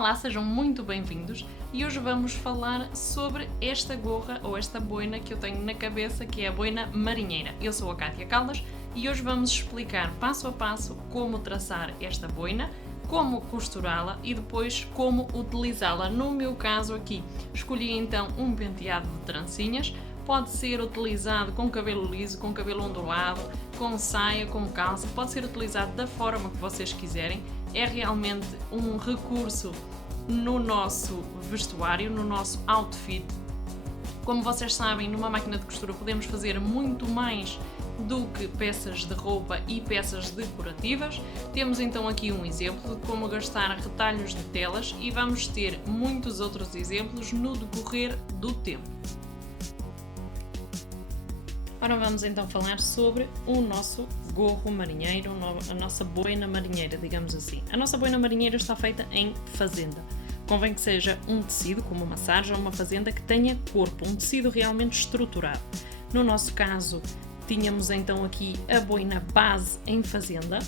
Olá, sejam muito bem-vindos e hoje vamos falar sobre esta gorra ou esta boina que eu tenho na cabeça, que é a boina marinheira. Eu sou a Cátia Caldas e hoje vamos explicar passo a passo como traçar esta boina, como costurá-la e depois como utilizá-la. No meu caso aqui, escolhi então um penteado de trancinhas. Pode ser utilizado com cabelo liso, com cabelo ondulado, com saia, com calça, pode ser utilizado da forma que vocês quiserem. É realmente um recurso no nosso vestuário, no nosso outfit. Como vocês sabem, numa máquina de costura podemos fazer muito mais do que peças de roupa e peças decorativas. Temos então aqui um exemplo de como gastar retalhos de telas e vamos ter muitos outros exemplos no decorrer do tempo. Ora, vamos então falar sobre o nosso gorro marinheiro, a nossa boina marinheira, digamos assim. A nossa boina marinheira está feita em fazenda. Convém que seja um tecido, como uma sarja ou uma fazenda, que tenha corpo, um tecido realmente estruturado. No nosso caso, tínhamos então aqui a boina base em fazenda.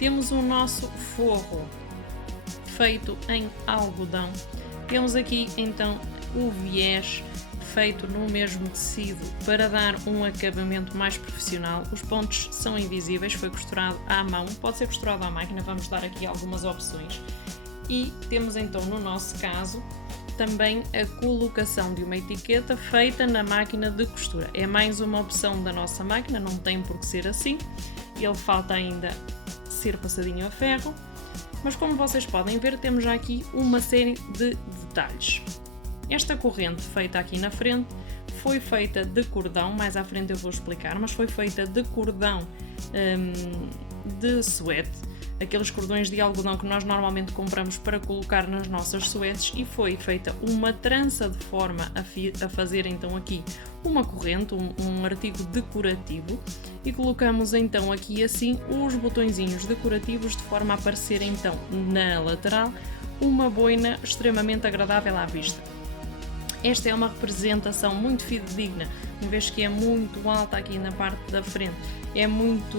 Temos o nosso forro feito em algodão. Temos aqui então o viés feito no mesmo tecido para dar um acabamento mais profissional. Os pontos são invisíveis, foi costurado à mão, pode ser costurado à máquina, vamos dar aqui algumas opções. E temos então no nosso caso também a colocação de uma etiqueta feita na máquina de costura. É mais uma opção da nossa máquina, não tem por que ser assim, ele falta ainda ser passadinho a ferro, mas como vocês podem ver temos já aqui uma série de detalhes. Esta corrente feita aqui na frente foi feita de cordão, mais à frente eu vou explicar, mas foi feita de cordão de suete, aqueles cordões de algodão que nós normalmente compramos para colocar nas nossas suetes, e foi feita uma trança de forma a fazer então aqui uma corrente, um artigo decorativo, e colocamos então aqui assim os botõezinhos decorativos de forma a aparecer então na lateral uma boina extremamente agradável à vista. Esta é uma representação muito fidedigna, uma vez que é muito alta aqui na parte da frente, é muito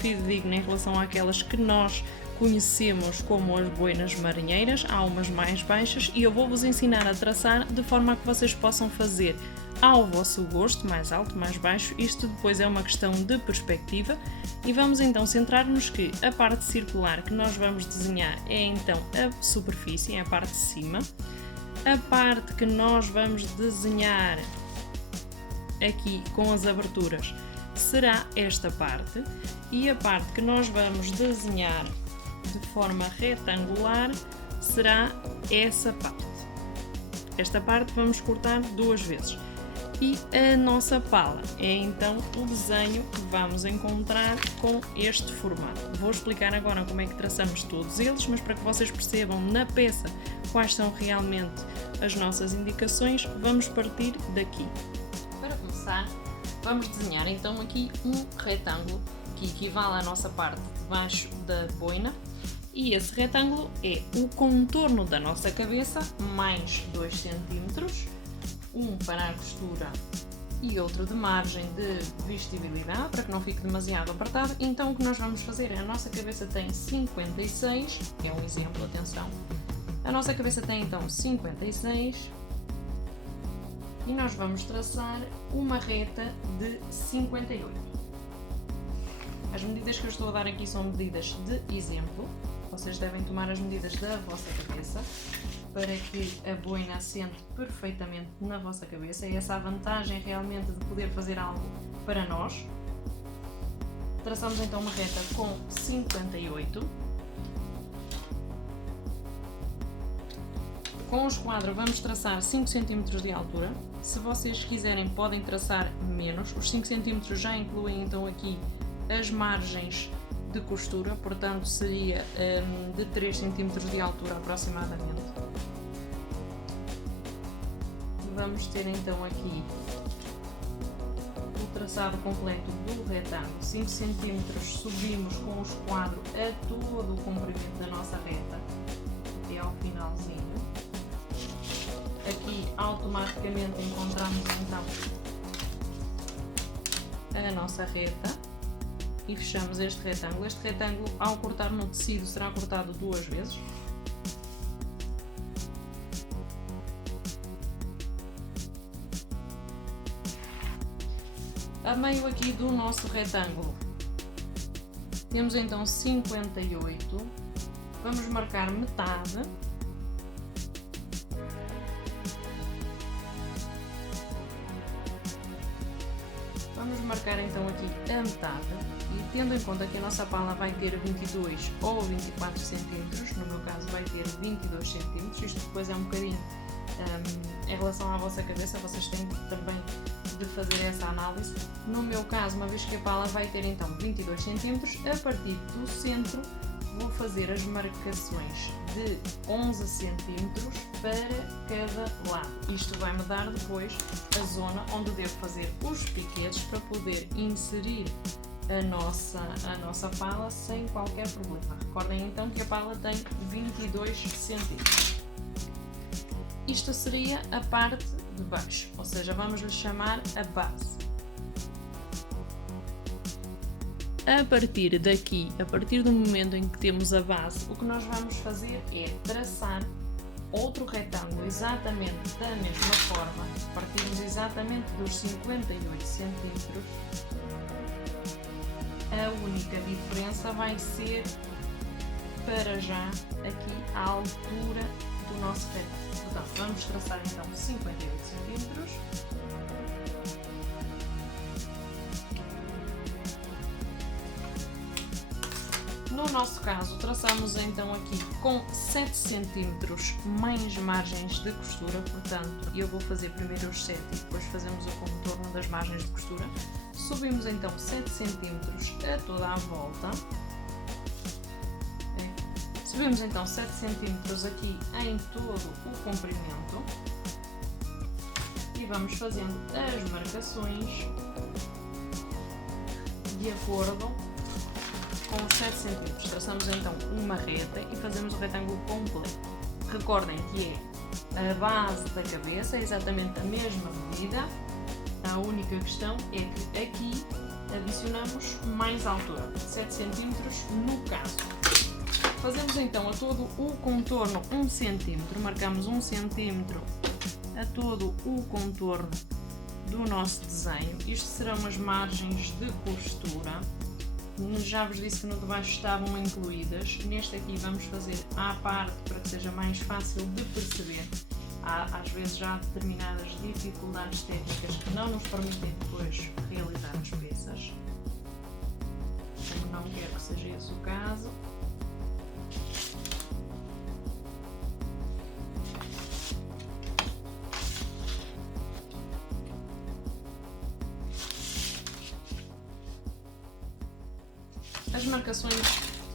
fidedigna em relação àquelas que nós conhecemos como as boinas marinheiras. Há umas mais baixas e eu vou-vos ensinar a traçar de forma a que vocês possam fazer ao vosso gosto, mais alto, mais baixo. Isto depois é uma questão de perspectiva e vamos então centrar-nos que a parte circular que nós vamos desenhar é então a superfície, é a parte de cima. A parte que nós vamos desenhar aqui com as aberturas será esta parte, e a parte que nós vamos desenhar de forma retangular será essa parte. Esta parte vamos cortar duas vezes. E a nossa pala é então o desenho que vamos encontrar com este formato. Vou explicar agora como é que traçamos todos eles, mas para que vocês percebam na peça quais são realmente as nossas indicações, vamos partir daqui. Para começar, vamos desenhar então aqui um retângulo que equivale à nossa parte de baixo da boina, e esse retângulo é o contorno da nossa cabeça mais 2 cm, um para a costura e outro de margem de vestibilidade, para que não fique demasiado apertado. Então o que nós vamos fazer é, a nossa cabeça tem 56, é um exemplo, atenção, a nossa cabeça tem então 56 e nós vamos traçar uma reta de 58. As medidas que eu estou a dar aqui são medidas de exemplo, vocês devem tomar as medidas da vossa cabeça para que a boina assente perfeitamente na vossa cabeça. É essa a vantagem realmente de poder fazer algo para nós. Traçamos então uma reta com 58. Com o esquadro vamos traçar 5 cm de altura. Se vocês quiserem podem traçar menos. Os 5 cm já incluem então aqui as margens de costura, portanto seria de 3 cm de altura aproximadamente. Vamos ter então aqui o traçado completo do retângulo, 5 cm, subimos com o esquadro a todo o comprimento da nossa reta até ao finalzinho. Aqui automaticamente encontramos então a nossa reta e fechamos este retângulo. Este retângulo, ao cortar no tecido, será cortado duas vezes. a meio aqui do nosso retângulo. Temos então 58, vamos marcar metade. Vamos marcar então aqui a metade e tendo em conta que a nossa pala vai ter 22 ou 24 cm, no meu caso vai ter 22 cm, isto depois é um bocadinho em relação à vossa cabeça, vocês têm também de fazer essa análise. No meu caso, uma vez que a pala vai ter então 22 cm, a partir do centro vou fazer as marcações de 11 cm para cada lado. Isto vai-me dar depois a zona onde devo fazer os piquetes para poder inserir a nossa pala sem qualquer problema. Recordem então que a pala tem 22 cm. Isto seria a parte de baixo, ou seja, vamos lhe chamar a base. A partir daqui, a partir do momento em que temos a base, o que nós vamos fazer é traçar outro retângulo exatamente da mesma forma, partimos exatamente dos 58 cm. A única diferença vai ser, para já, aqui a altura do nosso retângulo. Portanto, vamos traçar então 58 cm. No nosso caso, traçamos então aqui com 7 cm mais margens de costura, portanto, eu vou fazer primeiro os 7 e depois fazemos o contorno das margens de costura. Subimos então 7 cm a toda a volta. Subimos então 7 cm aqui em todo o comprimento e vamos fazendo as marcações de acordo com os 7 cm. Traçamos então uma reta e fazemos o retângulo completo. Recordem que é a base da cabeça, é exatamente a mesma medida, a única questão é que aqui adicionamos mais altura, 7 cm no caso. Fazemos então a todo o contorno 1 cm, marcamos 1 cm a todo o contorno do nosso desenho. Isto serão as margens de costura. Já vos disse que no de baixo estavam incluídas. Neste aqui vamos fazer à parte para que seja mais fácil de perceber. Há às vezes já determinadas dificuldades técnicas que não nos permitem depois realizar as peças. Como não quero que seja esse o caso. As marcações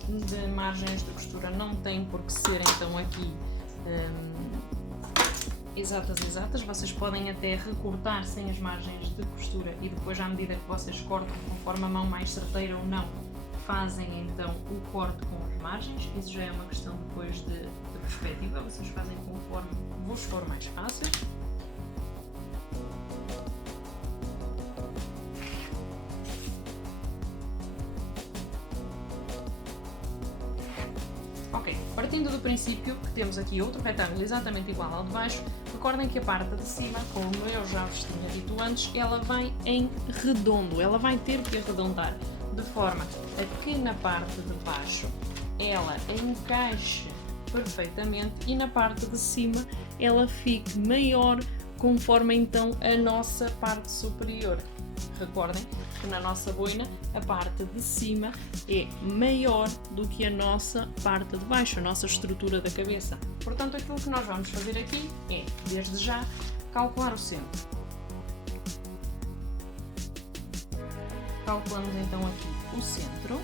de margens de costura não têm por que ser então aqui exatas, vocês podem até recortar sem as margens de costura e depois à medida que vocês cortam conforme a mão mais certeira ou não, fazem então o corte com as margens. Isso já é uma questão depois de perspectiva, vocês fazem conforme vos for mais fácil. Ok, partindo do princípio que temos aqui outro retângulo exatamente igual ao de baixo, recordem que a parte de cima, como eu já vos tinha dito antes, ela vai em redondo, ela vai ter que arredondar, de forma a que na parte de baixo ela encaixe perfeitamente e na parte de cima ela fique maior conforme então a nossa parte superior. Recordem que na nossa boina a parte de cima é maior do que a nossa parte de baixo, a nossa estrutura da cabeça. Portanto, aquilo que nós vamos fazer aqui é, desde já, calcular o centro. Calculamos então aqui o centro.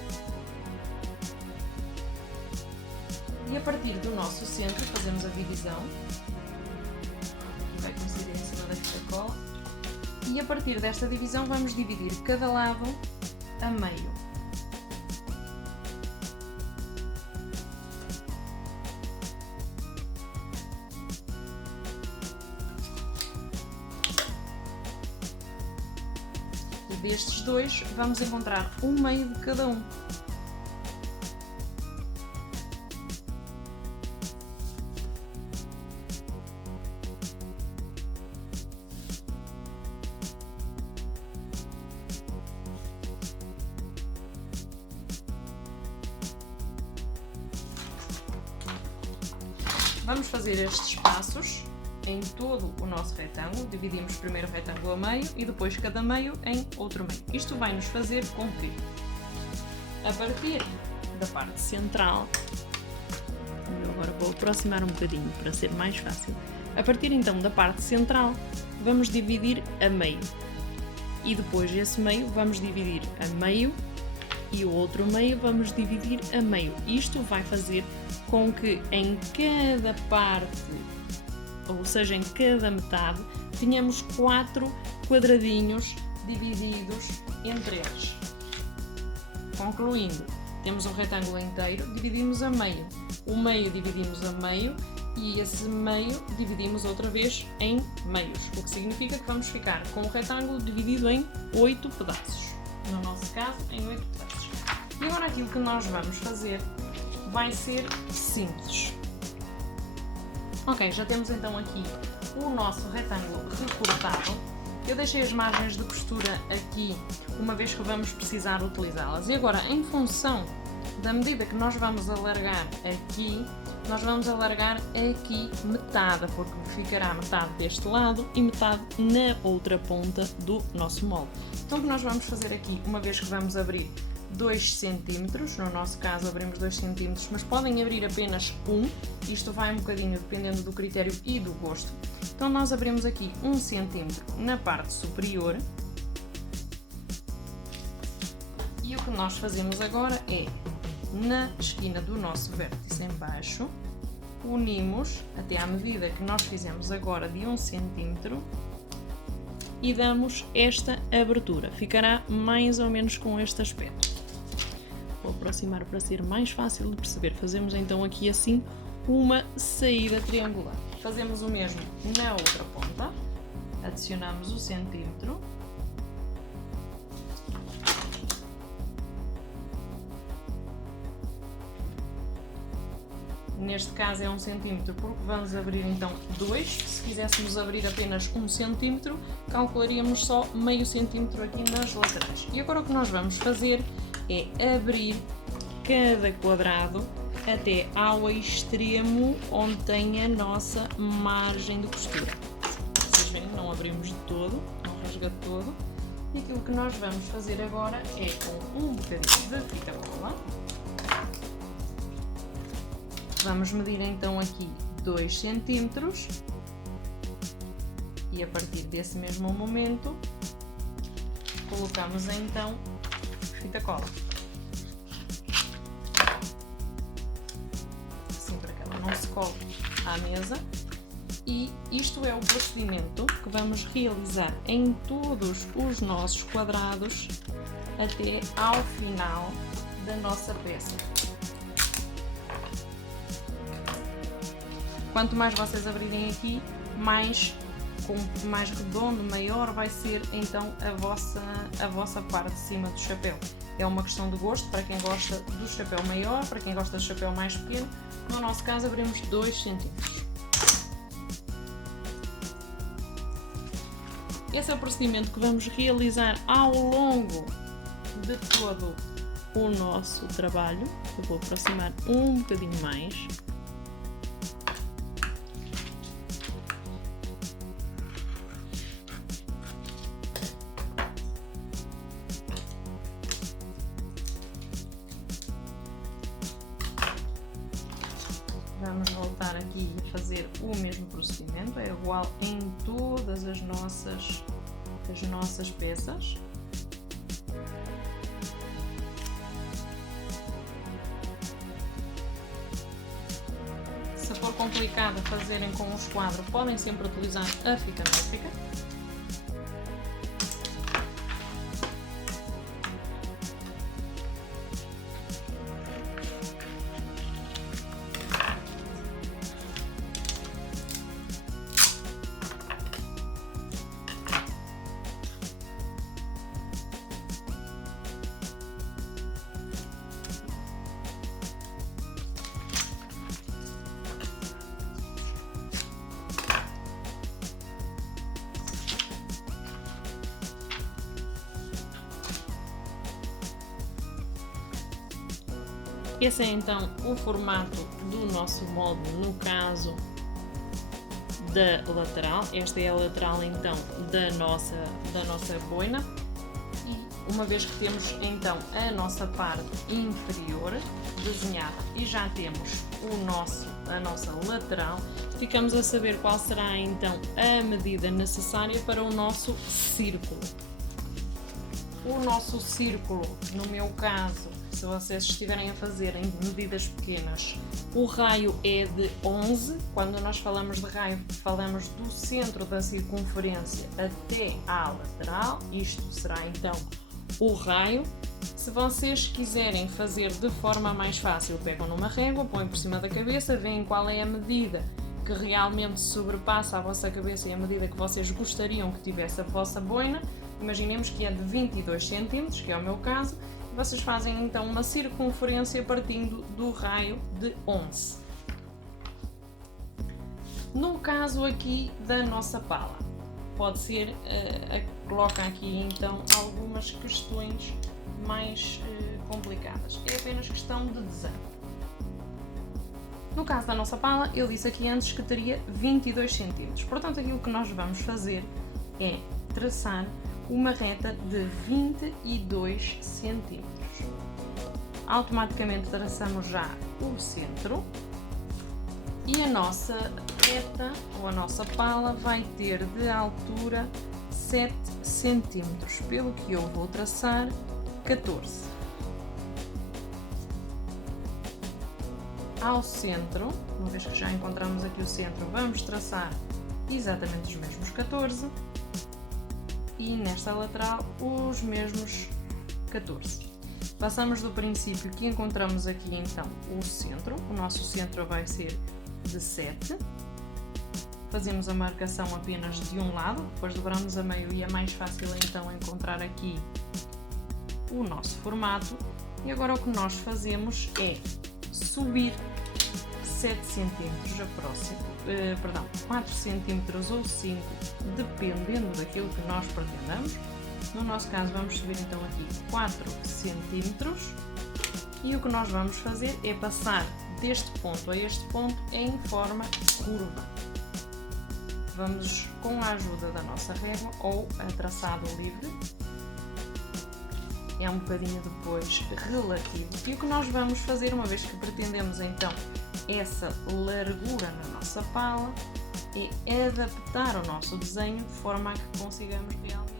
E a partir do nosso centro fazemos a divisão. Vai coincidir em cima da fita cola. E a partir desta divisão vamos dividir cada lado a meio. E destes dois vamos encontrar um meio de cada um. Vamos fazer estes passos em todo o nosso retângulo. Dividimos primeiro o retângulo a meio e depois cada meio em outro meio. Isto vai nos fazer com que, a partir da parte central, eu agora vou aproximar um bocadinho para ser mais fácil. A partir então da parte central, vamos dividir a meio. E depois desse meio, vamos dividir a meio e o outro meio vamos dividir a meio. Isto vai fazer com que em cada parte, ou seja, em cada metade, tenhamos 4 quadradinhos divididos entre eles. Concluindo, temos um retângulo inteiro, dividimos a meio. O meio dividimos a meio e esse meio dividimos outra vez em meios, o que significa que vamos ficar com o retângulo dividido em 8 pedaços. No nosso caso, em 8 pedaços. E agora aquilo que nós vamos fazer vai ser simples. Ok, já temos então aqui o nosso retângulo recortado. Eu deixei as margens de costura aqui, uma vez que vamos precisar utilizá-las. E agora, em função da medida que nós vamos alargar aqui, nós vamos alargar aqui metade, porque ficará metade deste lado e metade na outra ponta do nosso molde. Então o que nós vamos fazer aqui, uma vez que vamos abrir 2 cm, no nosso caso abrimos 2 cm, mas podem abrir apenas 1, isto vai um bocadinho dependendo do critério e do gosto. Então nós abrimos aqui 1 cm na parte superior e o que nós fazemos agora é, na esquina do nosso vértice em baixo, unimos até à medida que nós fizemos agora de 1 cm e damos esta abertura. Ficará mais ou menos com este aspecto. Vou aproximar para ser mais fácil de perceber. Fazemos então aqui assim uma saída triangular. Fazemos o mesmo na outra ponta. Adicionamos o centímetro. Neste caso é 1 cm porque vamos abrir então 2. Se quiséssemos abrir apenas 1 cm, calcularíamos só meio centímetro aqui nas laterais. E agora o que nós vamos fazer é abrir cada quadrado até ao extremo onde tem a nossa margem de costura. Vocês veem, não abrimos de todo, não rasga de todo. E aquilo que nós vamos fazer agora é com um bocadinho de fita cola. Vamos medir então aqui 2 cm e a partir desse mesmo momento colocamos então fita cola. Assim para que ela não se cole à mesa. E isto é o procedimento que vamos realizar em todos os nossos quadrados até ao final da nossa peça. Quanto mais vocês abrirem aqui, mais redondo, maior vai ser então a vossa parte de cima do chapéu. É uma questão de gosto, para quem gosta do chapéu maior, para quem gosta do chapéu mais pequeno. No nosso caso abrimos 2 cm. Esse é o procedimento que vamos realizar ao longo de todo o nosso trabalho. Eu vou aproximar um bocadinho mais. Vamos voltar aqui a fazer o mesmo procedimento, é igual em todas as nossas peças. Se for complicado fazerem com o esquadro, podem sempre utilizar a fita métrica. Esse é então o formato do do nosso molde, no caso da lateral. Esta é a lateral então da nossa boina. E uma vez que temos então a nossa parte inferior desenhada e já temos a nossa lateral, ficamos a saber qual será então a medida necessária para o nosso círculo. O nosso círculo, no meu caso, se vocês estiverem a fazer em medidas pequenas, o raio é de 11. Quando nós falamos de raio, falamos do centro da circunferência até à lateral. Isto será então o raio. Se vocês quiserem fazer de forma mais fácil, pegam numa régua, põem por cima da cabeça, veem qual é a medida que realmente sobrepassa a vossa cabeça e a medida que vocês gostariam que tivesse a vossa boina. Imaginemos que é de 22 cm, que é o meu caso. Vocês fazem então uma circunferência partindo do raio de 11. No caso aqui da nossa pala, pode ser, coloca aqui então algumas questões mais complicadas. É apenas questão de desenho. No caso da nossa pala, eu disse aqui antes que teria 22 cm. Portanto, aquilo que nós vamos fazer é traçar uma reta de 22 cm. Automaticamente traçamos já o centro e a nossa reta ou a nossa pala vai ter de altura 7 cm, pelo que eu vou traçar 14. Ao centro, uma vez que já encontramos aqui o centro, vamos traçar exatamente os mesmos 14. E nesta lateral os mesmos 14. Passamos do princípio que encontramos aqui então o centro. O nosso centro vai ser de 7. Fazemos a marcação apenas de um lado, depois dobramos a meio e é mais fácil então encontrar aqui o nosso formato. E agora o que nós fazemos é subir 7 cm aproximo, 4 cm ou 5, dependendo daquilo que nós pretendamos. No nosso caso vamos subir então aqui 4 cm e o que nós vamos fazer é passar deste ponto a este ponto em forma curva. Vamos com a ajuda da nossa régua ou a traçado livre, é um bocadinho depois relativo. E o que nós vamos fazer, uma vez que pretendemos então essa largura na nossa pala, é adaptar o nosso desenho de forma a que consigamos realmente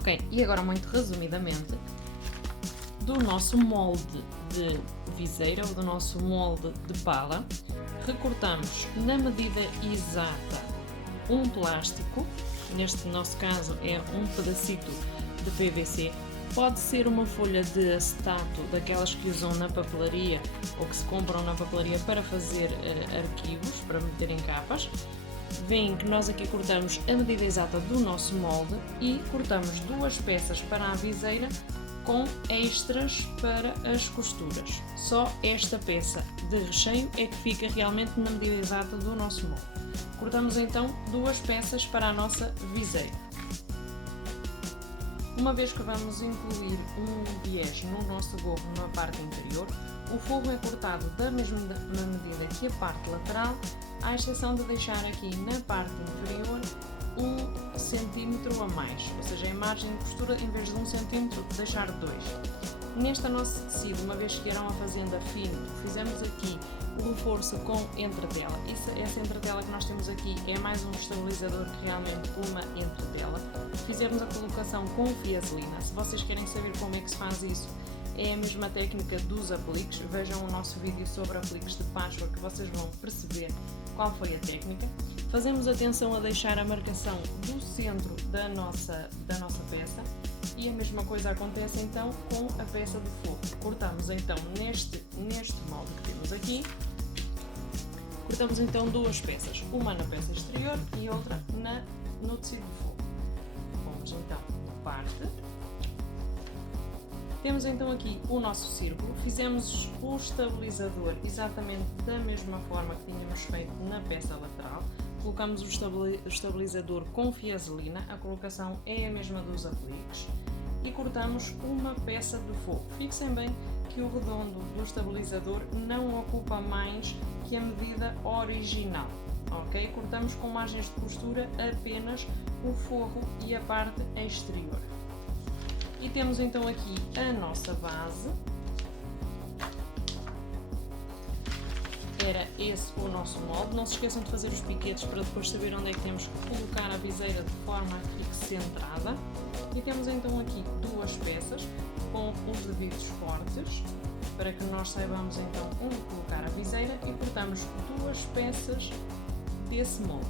Ok, e agora muito resumidamente, do nosso molde de viseira ou do nosso molde de pala, recortamos na medida exata um plástico, neste nosso caso é um pedacito de PVC, pode ser uma folha de acetato, daquelas que usam na papelaria ou que se compram na papelaria para fazer arquivos, para meter em capas. Veem que nós aqui cortamos a medida exata do nosso molde e cortamos 2 peças para a viseira com extras para as costuras. Só esta peça de recheio é que fica realmente na medida exata do nosso molde. Cortamos então 2 peças para a nossa viseira. Uma vez que vamos incluir um biés no nosso gorro na parte interior, o forro é cortado da mesma medida que a parte lateral, à exceção de deixar aqui na parte inferior 1 cm a mais, ou seja, em margem de costura, em vez de 1 cm, deixar 2. Neste nosso tecido, uma vez que irão a fazenda fino, fizemos aqui o reforço com entretela. Essa entretela que nós temos aqui é mais um estabilizador que realmente uma entretela. Fizemos a colocação com vaselina. Se vocês querem saber como é que se faz isso, é a mesma técnica dos apliques. Vejam o nosso vídeo sobre apliques de patchwork que vocês vão perceber qual foi a técnica. Fazemos atenção a deixar a marcação do centro da nossa peça e a mesma coisa acontece então com a peça de forro. Cortamos então neste molde que temos aqui, cortamos então 2 peças, uma na peça exterior e outra no tecido de forro. Vamos então de parte Temos então aqui o nosso círculo, fizemos o estabilizador exatamente da mesma forma que tínhamos feito na peça lateral. Colocamos o estabilizador com fieselina, a colocação é a mesma dos apliques, e cortamos uma peça de forro. Fixem bem que o redondo do estabilizador não ocupa mais que a medida original, ok? Cortamos com margens de costura apenas o forro e a parte exterior. E temos então aqui a nossa base. Era esse o nosso molde. Não se esqueçam de fazer os piquetes para depois saber onde é que temos que colocar a viseira de forma a que fique centrada. E temos então aqui duas peças com os devidos cortes para que nós saibamos então onde colocar a viseira, e cortamos duas peças desse molde.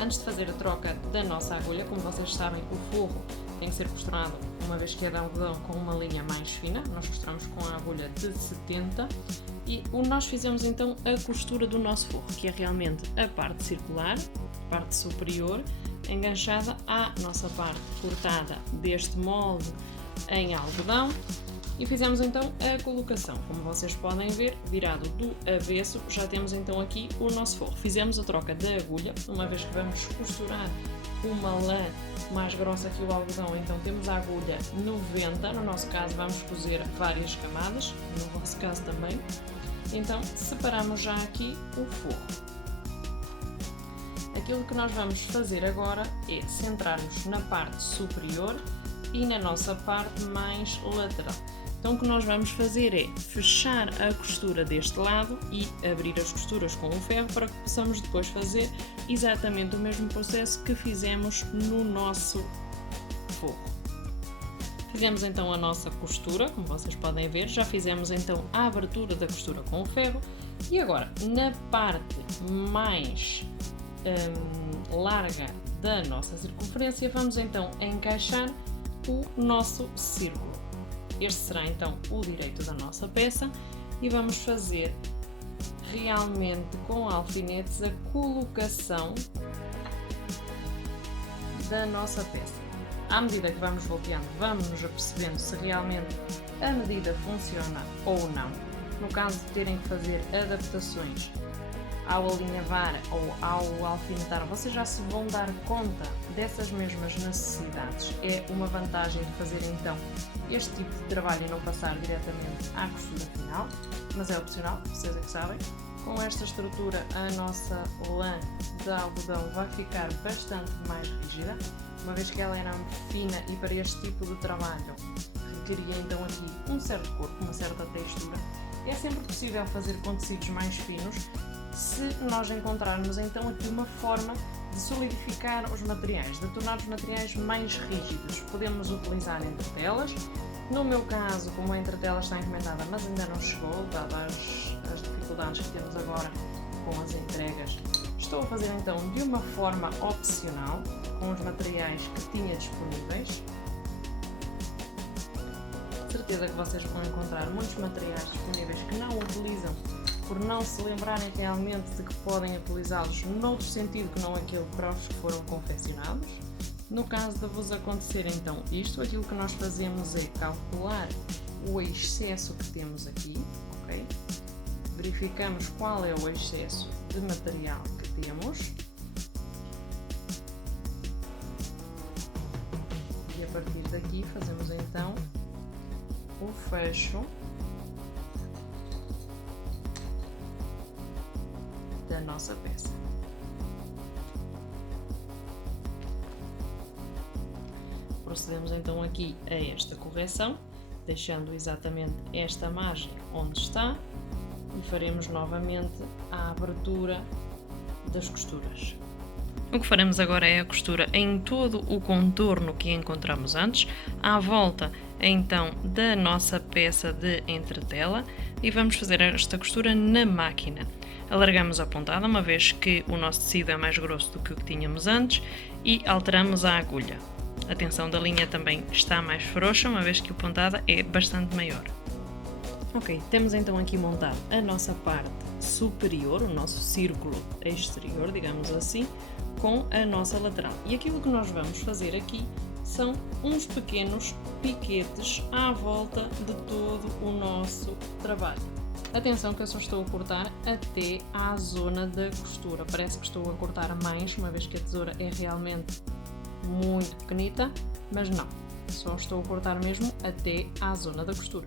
Antes de fazer a troca da nossa agulha, como vocês sabem, o forro tem que ser costurado, uma vez que é de algodão, com uma linha mais fina. Nós costuramos com a agulha de 70 e nós fizemos então a costura do nosso forro, que é realmente a parte circular, parte superior, enganchada à nossa parte cortada deste molde em algodão, e fizemos então a colocação. Como vocês podem ver, virado do avesso, já temos então aqui o nosso forro. Fizemos a troca da agulha, uma vez que vamos costurar uma lã mais grossa que o algodão, então temos a agulha 90, no nosso caso vamos cozer várias camadas, no vosso caso também. Então separamos já aqui o forro. Aquilo que nós vamos fazer agora é centrar-nos na parte superior e na nossa parte mais lateral. Então o que nós vamos fazer é fechar a costura deste lado e abrir as costuras com o ferro para que possamos depois fazer exatamente o mesmo processo que fizemos no nosso forro. Fizemos então a nossa costura, como vocês podem ver, já fizemos então a abertura da costura com o ferro, e agora na parte mais larga da nossa circunferência vamos então encaixar o nosso círculo. Este será então o direito da nossa peça, e vamos fazer realmente com alfinetes a colocação da nossa peça. À medida que vamos volteando, vamos nos apercebendo se realmente a medida funciona ou não. No caso de terem que fazer adaptações ao alinhavar ou ao alfinetar, vocês já se vão dar conta dessas mesmas necessidades. É uma vantagem de fazer então este tipo de trabalho e não passar diretamente à costura final, mas é opcional, vocês é que sabem. Com esta estrutura a nossa lã de algodão vai ficar bastante mais rígida, uma vez que ela era fina e para este tipo de trabalho requeria então aqui um certo corpo, uma certa textura. É sempre possível fazer com tecidos mais finos, se nós encontrarmos então aqui uma forma de solidificar os materiais, de tornar os materiais mais rígidos. Podemos utilizar entretelas. No meu caso, como a entretela está encomendada, mas ainda não chegou, dadas as dificuldades que temos agora com as entregas, estou a fazer então de uma forma opcional, com os materiais que tinha disponíveis. Certeza que vocês vão encontrar muitos materiais disponíveis que não utilizam, por não se lembrarem realmente de que podem utilizá-los noutro sentido que não aquele para os que foram confeccionados. No caso de vos acontecer então isto, aquilo que nós fazemos é calcular o excesso que temos aqui, ok? Verificamos qual é o excesso de material que temos e a partir daqui fazemos então o fecho da nossa peça. Procedemos então aqui a esta correção, deixando exatamente esta margem onde está, e faremos novamente a abertura das costuras. O que faremos agora é a costura em todo o contorno que encontramos antes, à volta então da nossa peça de entretela, e vamos fazer esta costura na máquina. Alargamos a pontada, uma vez que o nosso tecido é mais grosso do que o que tínhamos antes, e alteramos a agulha. A tensão da linha também está mais frouxa, uma vez que a pontada é bastante maior. Ok, temos então aqui montado a nossa parte superior, o nosso círculo exterior, digamos assim, com a nossa lateral. E aquilo que nós vamos fazer aqui são uns pequenos piquetes à volta de todo o nosso trabalho. Atenção que eu só estou a cortar até à zona da costura. Parece que estou a cortar mais, uma vez que a tesoura é realmente muito pequenita, mas não. Só estou a cortar mesmo até à zona da costura.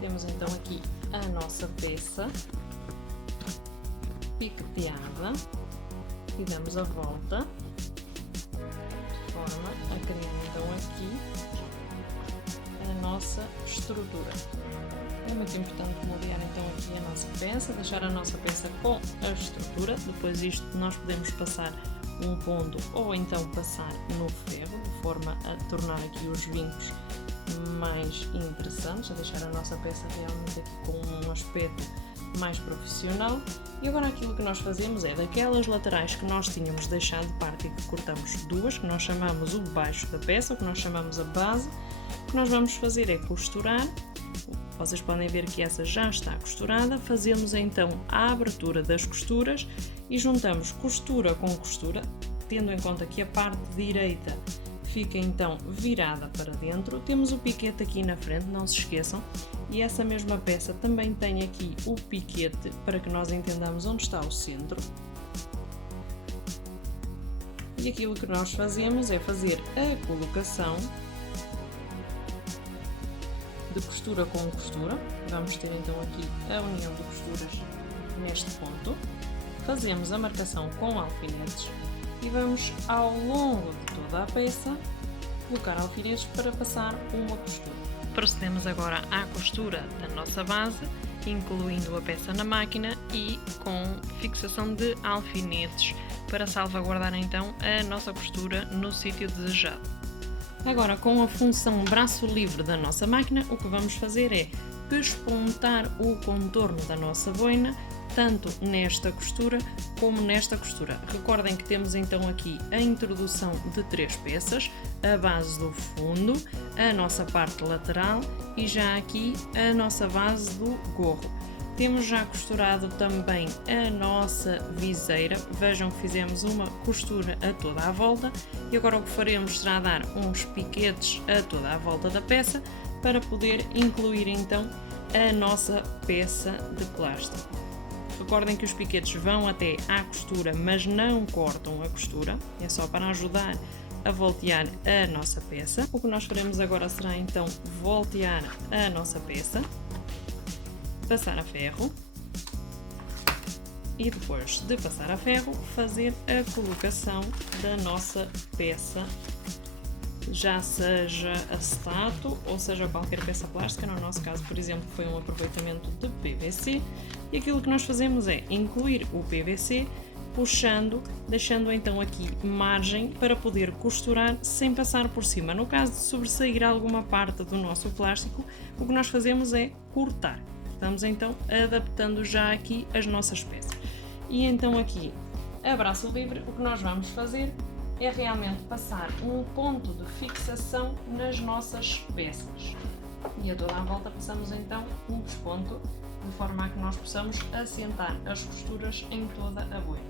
Temos então aqui a nossa peça piqueteada e damos a volta de forma a criar então aqui a nossa estrutura. É muito importante moldear então aqui a nossa peça, deixar a nossa peça com a estrutura. Depois isto nós podemos passar um ponto ou então passar no ferro, de forma a tornar aqui os vincos mais interessantes, a deixar a nossa peça realmente aqui com um aspecto mais profissional. E agora aquilo que nós fazemos é, daquelas laterais que nós tínhamos deixado de parte e que cortamos duas, que nós chamamos o baixo da peça, o que nós chamamos a base, o que nós vamos fazer é costurar. Vocês podem ver que essa já está costurada. Fazemos então a abertura das costuras e juntamos costura com costura, tendo em conta que a parte direita fica então virada para dentro. Temos o piquete aqui na frente, não se esqueçam, e essa mesma peça também tem aqui o piquete para que nós entendamos onde está o centro. E aquilo que nós fazemos é fazer a colocação de costura com costura. Vamos ter então aqui a união de costuras neste ponto. Fazemos a marcação com alfinetes e vamos ao longo de toda a peça colocar alfinetes para passar uma costura. Procedemos agora à costura da nossa base, incluindo a peça na máquina e com fixação de alfinetes para salvaguardar então a nossa costura no sítio desejado. Agora, com a função braço livre da nossa máquina, o que vamos fazer é pespontar o contorno da nossa boina, tanto nesta costura como nesta costura. Recordem que temos então aqui a introdução de 3 peças, a base do fundo, a nossa parte lateral e já aqui a nossa base do gorro. Temos já costurado também a nossa viseira. Vejam que fizemos uma costura a toda a volta e agora o que faremos será dar uns piquetes a toda a volta da peça para poder incluir então a nossa peça de plástico. Recordem que os piquetes vão até à costura, mas não cortam a costura, é só para ajudar a voltear a nossa peça. O que nós faremos agora será então voltear a nossa peça, passar a ferro e depois de passar a ferro fazer a colocação da nossa peça, já seja acetato ou seja qualquer peça plástica. No nosso caso, por exemplo, foi um aproveitamento de PVC, e aquilo que nós fazemos é incluir o PVC puxando, deixando então aqui margem para poder costurar sem passar por cima. No caso de sobressair alguma parte do nosso plástico, o que nós fazemos é cortar. Estamos então adaptando já aqui as nossas peças. E então aqui, a braço livre, o que nós vamos fazer é realmente passar um ponto de fixação nas nossas peças. E a toda a volta passamos então um desponto, de forma a que nós possamos assentar as costuras em toda a boina.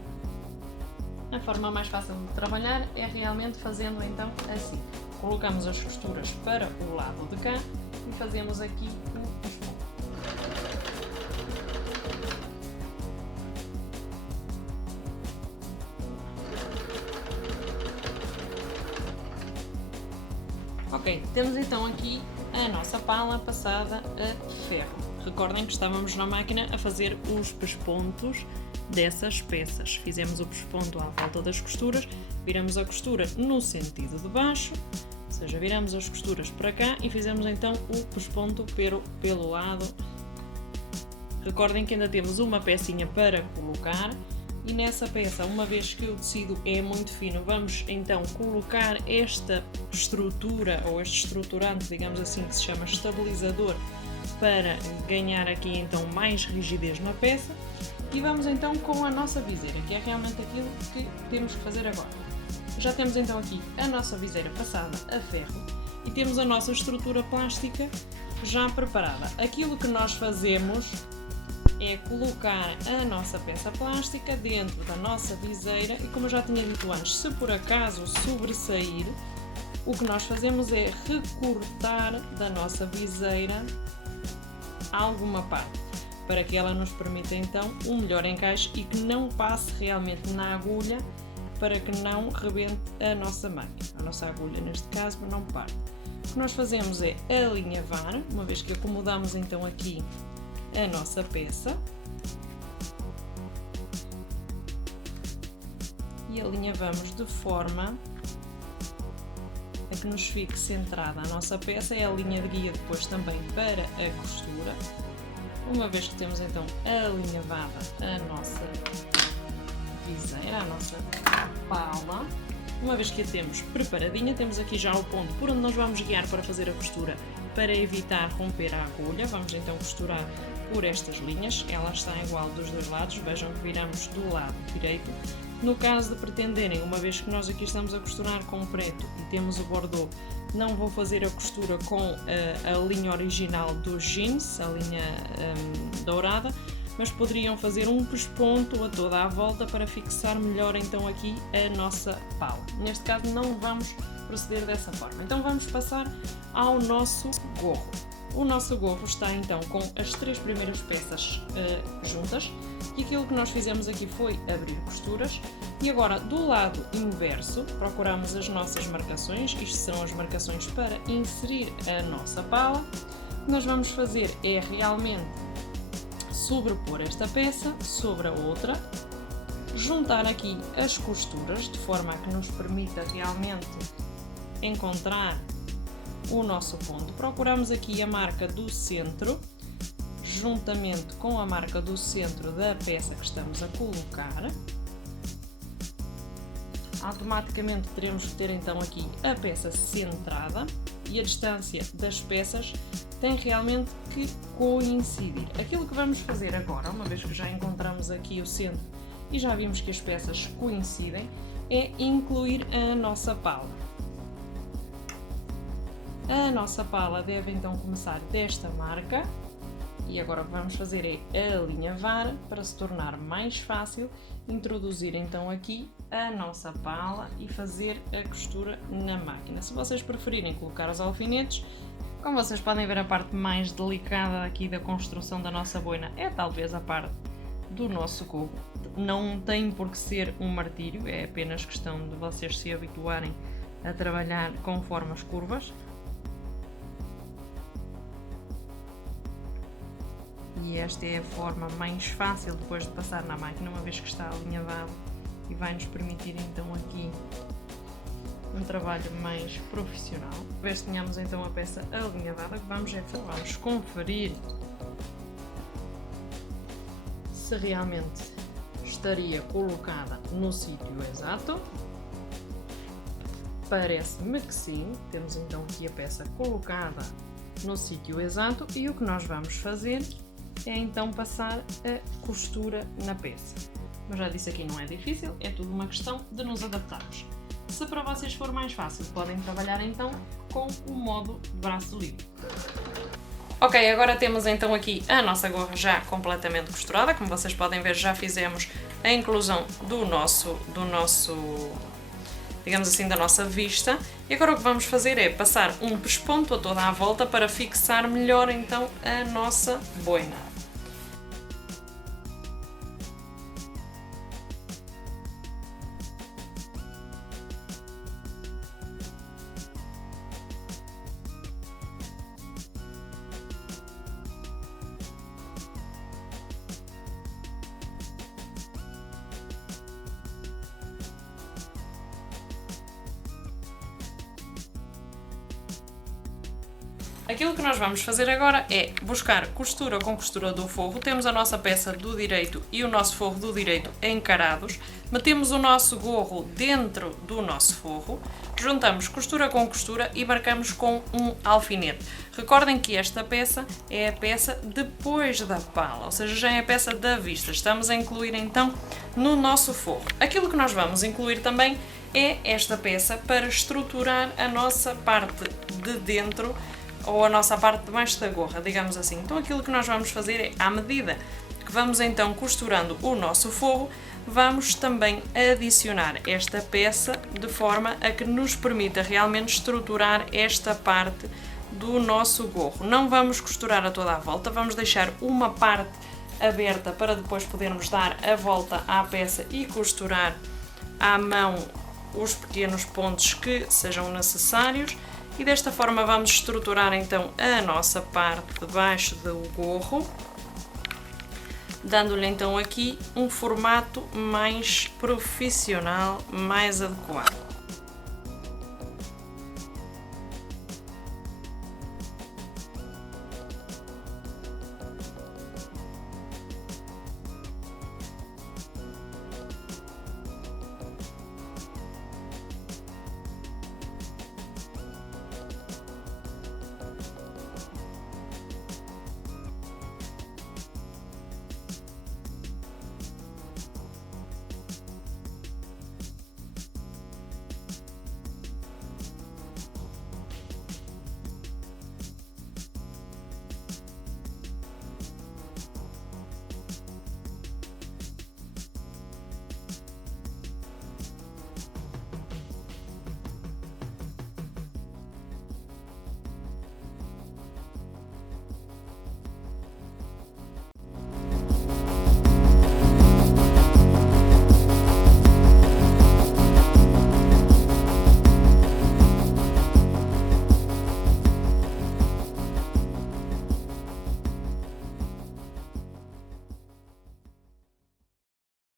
A forma mais fácil de trabalhar é realmente fazendo então assim. Colocamos as costuras para o lado de cá e fazemos aqui um desponto. Ok, temos então aqui a nossa pala passada a ferro. Recordem que estávamos na máquina a fazer os pespontos dessas peças. Fizemos o pesponto à volta das costuras, viramos a costura no sentido de baixo, ou seja, viramos as costuras para cá e fizemos então o pesponto pelo lado. Recordem que ainda temos uma pecinha para colocar. E nessa peça, uma vez que o tecido é muito fino, vamos então colocar esta estrutura ou este estruturante, digamos assim, que se chama estabilizador, para ganhar aqui então mais rigidez na peça. E vamos então com a nossa viseira, que é realmente aquilo que temos que fazer agora. Já temos então aqui a nossa viseira passada a ferro e temos a nossa estrutura plástica já preparada. Aquilo que nós fazemos é colocar a nossa peça plástica dentro da nossa viseira e, como eu já tinha dito antes, se por acaso sobressair, o que nós fazemos é recortar da nossa viseira alguma parte, para que ela nos permita então um melhor encaixe e que não passe realmente na agulha, para que não rebente a nossa máquina. A nossa agulha, neste caso, não parte. O que nós fazemos é alinhavar, uma vez que acomodamos então aqui a nossa peça, e alinhavamos de forma a que nos fique centrada a nossa peça. É a linha de guia depois também para a costura. Uma vez que temos então alinhavada a nossa viseira, a nossa pala, uma vez que a temos preparadinha, temos aqui já o ponto por onde nós vamos guiar para fazer a costura, para evitar romper a agulha. Vamos então costurar por estas linhas, ela está igual dos dois lados, vejam que viramos do lado direito. No caso de pretenderem, uma vez que nós aqui estamos a costurar com preto e temos o bordô, não vou fazer a costura com a linha original do jeans, a linha dourada, mas poderiam fazer um pesponto a toda a volta para fixar melhor então aqui a nossa pala. Neste caso não vamos proceder dessa forma. Então vamos passar ao nosso gorro. O nosso gorro está então com as 3 primeiras peças juntas, e aquilo que nós fizemos aqui foi abrir costuras, e agora do lado inverso procuramos as nossas marcações. Isto são as marcações para inserir a nossa pala. O que nós vamos fazer é realmente sobrepor esta peça sobre a outra, juntar aqui as costuras de forma a que nos permita realmente encontrar o nosso ponto. Procuramos aqui a marca do centro, juntamente com a marca do centro da peça que estamos a colocar. Automaticamente teremos que ter então aqui a peça centrada, e a distância das peças tem realmente que coincidir. Aquilo que vamos fazer agora, uma vez que já encontramos aqui o centro e já vimos que as peças coincidem, é incluir a nossa pala. A nossa pala deve então começar desta marca, e agora o que vamos fazer é alinhavar para se tornar mais fácil introduzir então aqui a nossa pala e fazer a costura na máquina. Se vocês preferirem colocar os alfinetes, como vocês podem ver, a parte mais delicada aqui da construção da nossa boina é talvez a parte do nosso gorro. Não tem por que ser um martírio, é apenas questão de vocês se habituarem a trabalhar com formas curvas. E esta é a forma mais fácil depois de passar na máquina, uma vez que está alinhavado, e vai nos permitir então aqui um trabalho mais profissional. Uma vez que tenhamos então a peça alinhavada, vamos conferir se realmente estaria colocada no sítio exato. Parece-me que sim. Temos então aqui a peça colocada no sítio exato, e o que nós vamos fazer é então passar a costura na peça. Como já disse, aqui não é difícil, é tudo uma questão de nos adaptarmos. Se para vocês for mais fácil, podem trabalhar então com o modo de braço livre. Ok, agora temos então aqui a nossa gorra já completamente costurada. Como vocês podem ver, já fizemos a inclusão do nosso digamos assim, da nossa vista. E agora o que vamos fazer é passar um pesponto a toda a volta para fixar melhor então a nossa boina. Aquilo que nós vamos fazer agora é buscar costura com costura do forro. Temos a nossa peça do direito e o nosso forro do direito encarados. Metemos o nosso gorro dentro do nosso forro, juntamos costura com costura e marcamos com um alfinete. Recordem que esta peça é a peça depois da pala, ou seja, já é a peça da vista. Estamos a incluir então no nosso forro. Aquilo que nós vamos incluir também é esta peça para estruturar a nossa parte de dentro, ou a nossa parte de baixo da gorra, digamos assim. Então aquilo que nós vamos fazer é, à medida que vamos então costurando o nosso forro, vamos também adicionar esta peça de forma a que nos permita realmente estruturar esta parte do nosso gorro. Não vamos costurar a toda a volta, vamos deixar uma parte aberta para depois podermos dar a volta à peça e costurar à mão os pequenos pontos que sejam necessários, e desta forma vamos estruturar então a nossa parte de baixo do gorro, dando-lhe então aqui um formato mais profissional, mais adequado.